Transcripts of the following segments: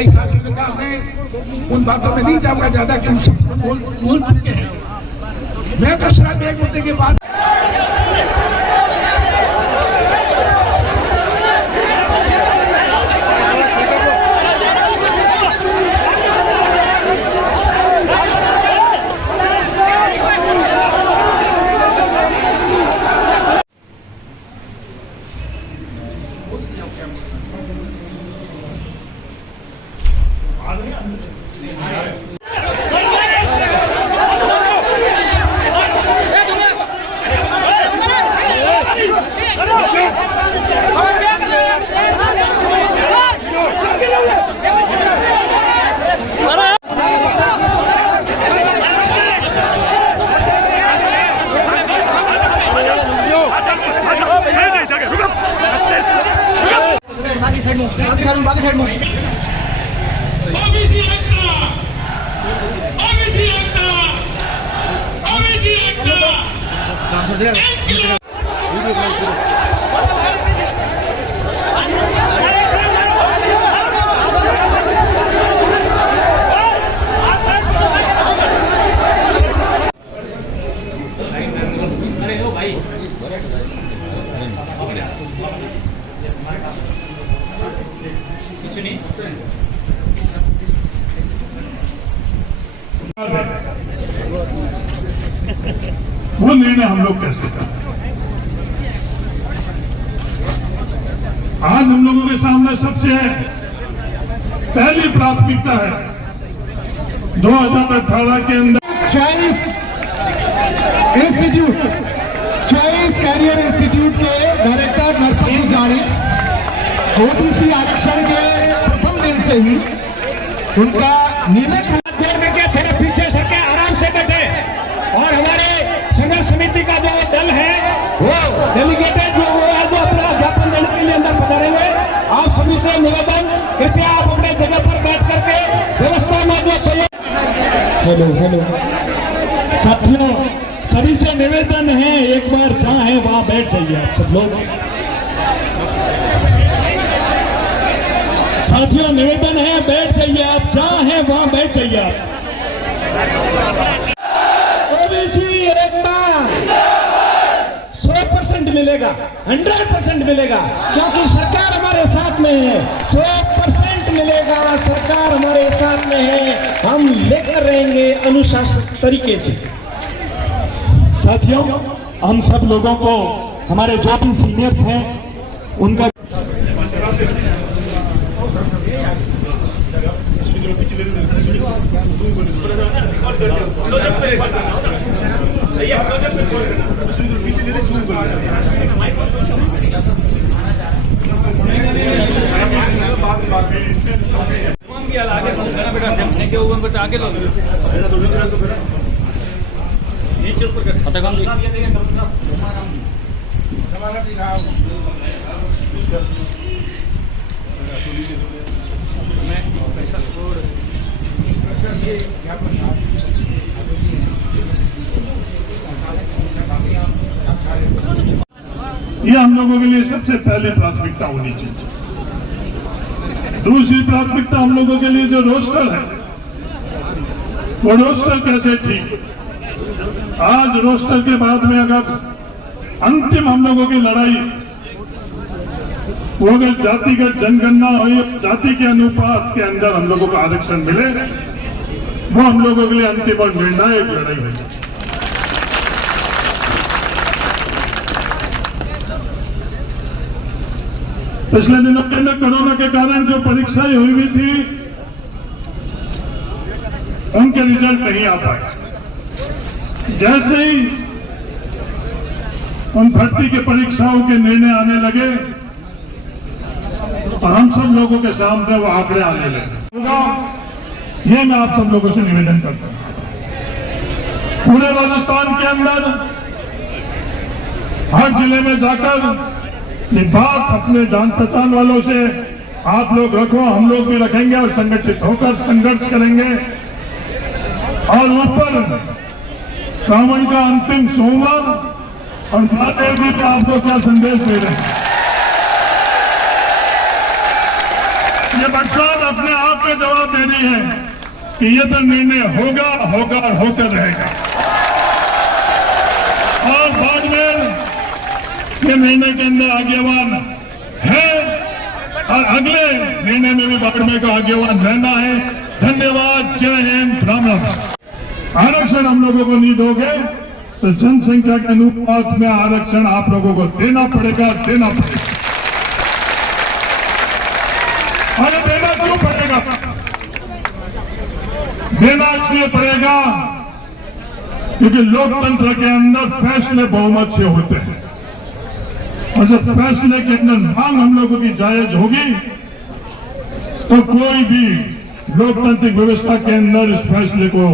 कई साथियों ने कहा, मैं उन बातों में नहीं जाऊंगा ज्यादा क्योंकि बोल चुके हैं। मैं तो सिर्फ एक मुद्दे की बात बाकी साइड में वो निर्णय हम लोग कैसे करें? आज हम लोगों के सामने सबसे पहली प्राथमिकता है 2018 के अंदर 24 कैरियर इंस्टीट्यूट के डायरेक्टर नरपति जानी ओबीसी आरक्षण के प्रथम दिन से ही उनका नियमित थोड़ा पीछे सके, आराम से बैठे। और हमारे संघर्ष समिति का जो दल है वो डेलीगेटेड जो वो है, जो अपना ज्ञापन देने के लिए अंदर पधारेंगे। आप सभी से निवेदन, कृपया आप अपने जगह पर बैठ करके व्यवस्था में जो सहयोग। हेलो साथियों, सभी से निवेदन है, एक बार जहाँ है वहाँ बैठ जाइए आप सब लोग। साथियों निवेदन है, बैठ जाइए आप, जहाँ है वहाँ बैठ जाइए आप। ओबीसी एकता 100% मिलेगा, 100% मिलेगा, क्योंकि सरकार हमारे साथ में है। 100% मिलेगा, सरकार हमारे साथ में है, हम लेकर रहेंगे अनुशासित तरीके से। साथियों, हम सब लोगों को, हमारे जो भी सीनियर्स हैं उनका आगे लो नीचे ऊपर ये हम लोगों के लिए सबसे पहली प्राथमिकता होनी चाहिए। दूसरी प्राथमिकता हम लोगों के लिए जो रोस्टर है, वो रोस्टर कैसे ठीक। आज रोस्टर के बाद में अगर अंतिम हम लोगों की लड़ाई वो अगर जातिगत जनगणना हो, जाति के अनुपात के अंदर हम लोगों को आरक्षण मिले, वो हम लोगों के लिए अंतिम और निर्णायक लड़ाई है। पिछले दिनों के अंदर कोरोना के कारण जो परीक्षाएं हुई थी, उनके रिजल्ट नहीं आ पाए। जैसे ही उन भर्ती के परीक्षाओं के निर्णय आने लगे और हम सब लोगों के सामने वो आंकड़े आने लगे। ये मैं आप सब लोगों से निवेदन करता हूं, पूरे राजस्थान के अंदर हर जिले में जाकर ये बात अपने जान पहचान वालों से आप लोग रखो, हम लोग भी रखेंगे और संगठित होकर संघर्ष करेंगे। और ऊपर सावन का अंतिम सोमवार और महादेव जी को आपको क्या संदेश दे रहे हैं? ये बरसात अपने आप का जवाब दे रही है कि ये तो निर्णय होगा होगा और होकर रहेगा। और बाड़मेर के निर्णय के अंदर आगेवान है और अगले निर्णय में भी बाड़मेर का आगेवान रहना है। धन्यवाद। जय हिंद। राम राम। आरक्षण हम लोगों को नहीं दोगे तो जनसंख्या के अनुपात में आरक्षण आप लोगों को देना पड़ेगा। और देना क्यों पड़ेगा? देना इसलिए पड़ेगा क्योंकि लोकतंत्र के अंदर फैसले बहुमत से होते हैं और जब फैसले के अंदर मांग हम लोगों की जायज होगी तो कोई भी लोकतांत्रिक व्यवस्था के अंदर इस फैसले को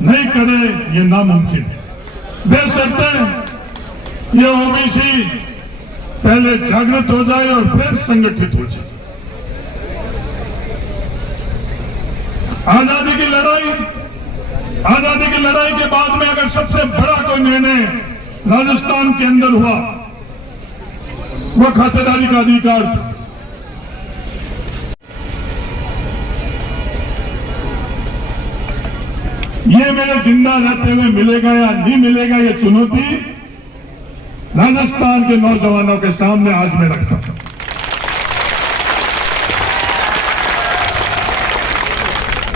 नहीं करे, ये नामुमकिन है। दे सकते हैं ये ओबीसी पहले जागृत हो जाए और फिर संगठित हो जाए। आजादी की लड़ाई के बाद में अगर सबसे बड़ा कोई निर्णय राजस्थान के अंदर हुआ वो खातेदारी का अधिकार था। ये मेरे जिंदा रहते हुए मिलेगा या नहीं मिलेगा, ये चुनौती राजस्थान के नौजवानों के सामने आज मैं रखता हूं।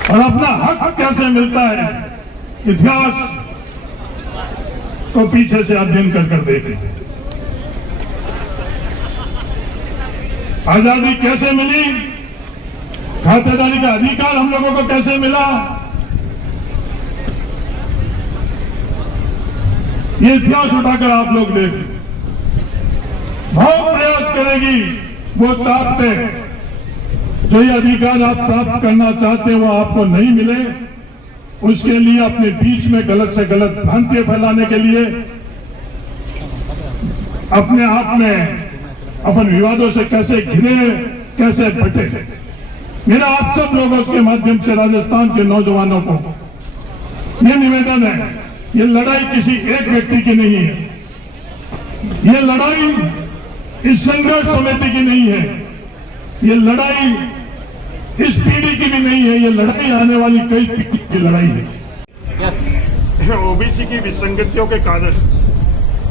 और अपना हक कैसे मिलता है, इतिहास को पीछे से अध्ययन कर देखें। आजादी कैसे मिली, खातेदारी का अधिकार हम लोगों को कैसे मिला, ये इतिहास उठाकर आप लोग देखें। बहुत प्रयास करेगी वो ताकतें जो ये अधिकार आप प्राप्त करना चाहते हैं वो आपको नहीं मिले, उसके लिए अपने बीच में गलत से गलत भ्रांतियां फैलाने के लिए अपने आप में अपन विवादों से कैसे घिरे, कैसे बटे। मेरा आप सब लोगों के माध्यम से राजस्थान के नौजवानों को ये निवेदन है, ये लड़ाई किसी एक व्यक्ति की नहीं है, ये लड़ाई इस संघर्ष समिति की नहीं है, ये लड़ाई इस पीढ़ी की भी नहीं है, ये लड़ाई आने वाली कई पीढ़ी की लड़ाई है। ओबीसी की विसंगतियों के कारण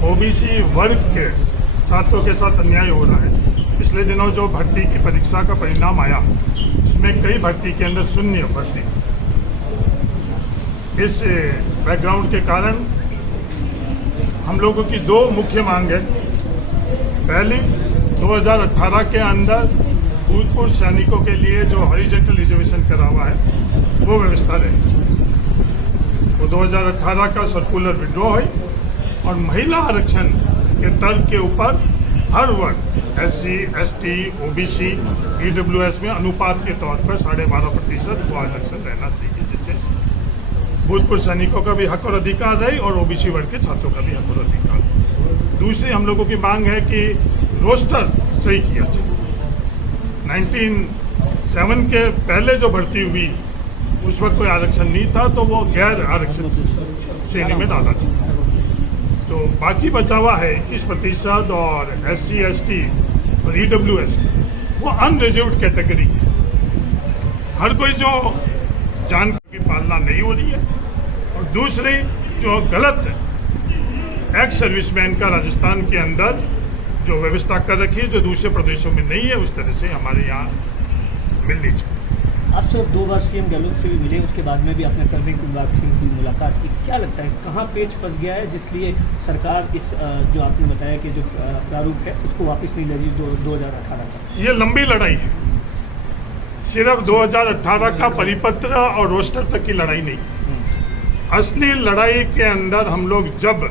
ओबीसी वर्ग के छात्रों के साथ अन्याय हो रहा है। पिछले दिनों जो भर्ती की परीक्षा का परिणाम आया उसमें कई भर्ती के अंदर शून्य भर्ती। इस बैकग्राउंड के कारण हम लोगों की दो मुख्य मांग है। पहली, 2018 के अंदर भूतपूर्व सैनिकों के लिए जो हॉरिजॉन्टल रिजर्वेशन करा हुआ है वो व्यवस्था रहेगी। वो 2018 का सर्कुलर विड्रॉ है और महिला आरक्षण के तर्क के ऊपर हर वर्ग SC, ST, OBC, EWS में अनुपात के तौर पर 12.5% वो आरक्षण रहना चाहिए, जिससे भूतपूर्व सैनिकों का भी हक और अधिकार रहे और OBC वर्ग के छात्रों का भी हक और अधिकार। दूसरी हम लोगों की मांग है कि रोस्टर सही किया जाए। 1997 के पहले जो भर्ती हुई उस वक्त कोई आरक्षण नहीं था, तो वो गैर आरक्षण श्रेणी में डाला था। तो बाकी बचा हुआ है 21% और SC, ST और EWS वो अनरिजर्व्ड कैटेगरी। हर कोई जो जानकारी की पालना नहीं हो रही है और दूसरी जो गलत एक्स सर्विसमैन का राजस्थान के अंदर जो व्यवस्था कर रखी है, जो दूसरे प्रदेशों में नहीं है, उस तरह से हमारे यहाँ मिलनी चाहिए। आप सिर्फ 2 बार CM गहलोत से भी मिले, उसके बाद में भी आपने कार्मिक विभाग की मुलाकात की। क्या लगता है कहाँ पेच फंस गया है जिसलिए सरकार इस जो आपने बताया कि जो प्रारूप है उसको वापस नहीं ले रही 2018 का? ये लंबी लड़ाई है, सिर्फ 2018 का परिपत्र और रोस्टर तक की लड़ाई नहीं। असली लड़ाई के अंदर हम लोग जब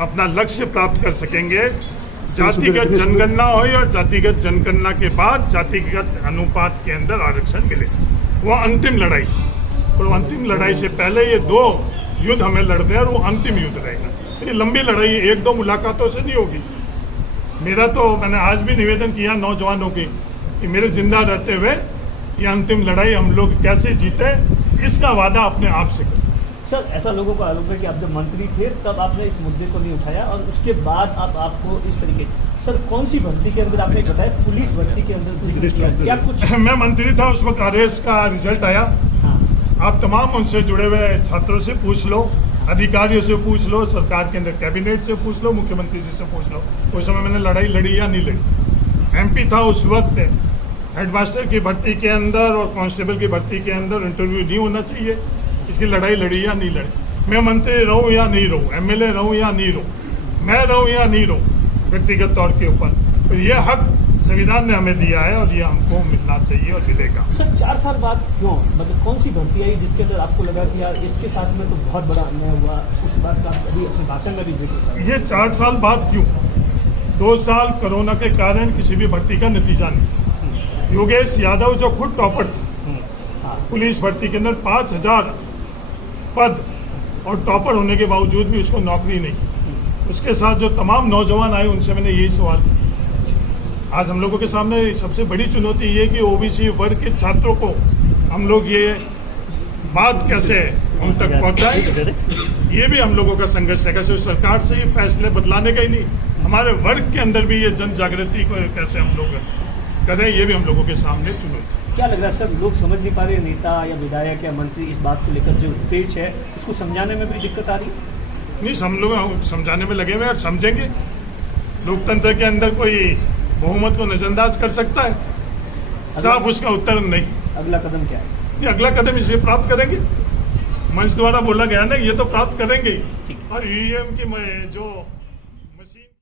अपना लक्ष्य प्राप्त कर सकेंगे, जातिगत जनगणना हो और जातिगत जनगणना के बाद जातिगत अनुपात के अंदर आरक्षण मिले, वो अंतिम लड़ाई। और अंतिम लड़ाई से पहले ये 2 युद्ध हमें लड़ने और वो अंतिम युद्ध रहेगा। ये लंबी लड़ाई 1-2 मुलाकातों से नहीं होगी। मेरा तो मैंने आज भी निवेदन किया नौजवानों की कि मेरे जिंदा रहते हुए ये अंतिम लड़ाई हम लोग कैसे जीते, इसका वादा अपने आप से करें। सर, ऐसा लोगों का आरोप है कि आप जब मंत्री थे तब आपने इस मुद्दे को नहीं उठाया और उसके बाद आपको इस तरीके सर कौन सी भर्ती के अंदर आपने बताया, पुलिस भर्ती के अंदर जिक्र किया, क्या कुछ? मैं मंत्री था उस वक्त आरएस का रिजल्ट आया। हाँ। आप तमाम उनसे जुड़े हुए छात्रों से पूछ लो, अधिकारियों से पूछ लो, सरकार के अंदर कैबिनेट से पूछ लो, मुख्यमंत्री जी से पूछ लो, उस समय मैंने लड़ाई लड़ी या नहीं लड़ी। एमपी था उस वक्त, हेडमास्टर की भर्ती के अंदर और कांस्टेबल की भर्ती के अंदर इंटरव्यू नहीं होना चाहिए, इसकी लड़ाई लड़ी या नहीं लड़ी। मैं मंत्री रहूं या नहीं रहूं, एमएलए रहूं या नहीं रहूं, मैं रहूं या नहीं रहूं, व्यक्तिगत तौर के ऊपर तो ये हक संविधान ने हमें दिया है और ये हमको मिलना चाहिए और मिलेगा। सर 4 साल बाद क्यों, मतलब कौन सी भर्ती आई जिसके अंदर आपको लगा कि यार इसके साथ में तो बहुत बड़ा अन्याय हुआ, उस बात का अभी अपने भाषण में भी जिक्र किया? ये 4 साल बाद क्यों? 2 साल कोरोना के कारण किसी भी भर्ती का नतीजा नहीं। योगेश यादव जो खुद टॉपर थे पुलिस भर्ती के अंदर 5000 पद और टॉपर होने के बावजूद भी उसको नौकरी नहीं। उसके साथ जो तमाम नौजवान आए उनसे मैंने यही सवाल किया। आज हम लोगों के सामने सबसे बड़ी चुनौती ये कि ओबीसी वर्ग के छात्रों को हम लोग ये बात कैसे हम तक पहुंचाए, ये भी हम लोगों का संघर्ष है। कैसे सरकार से ये फैसले बदलाने का ही नहीं, हमारे वर्ग के अंदर भी ये जन जागृति को कैसे हम लोग करें, ये भी हम लोगों के सामने चुनौती। क्या लग रहा है सर, लोग समझ नहीं पा रहे, नेता या विधायक या मंत्री इस बात को लेकर जो पेच है उसको समझाने में भी दिक्कत आ रही है? नहीं, हम लोग समझाने में लगे हुए और समझेंगे। लोकतंत्र के अंदर कोई बहुमत को नजरअंदाज कर सकता है? साफ उसका उत्तर नहीं। अगला कदम क्या है? ये अगला कदम इसे प्राप्त करेंगे, मंच द्वारा बोला गया ना, ये तो प्राप्त करेंगे। और ईवीएम की जो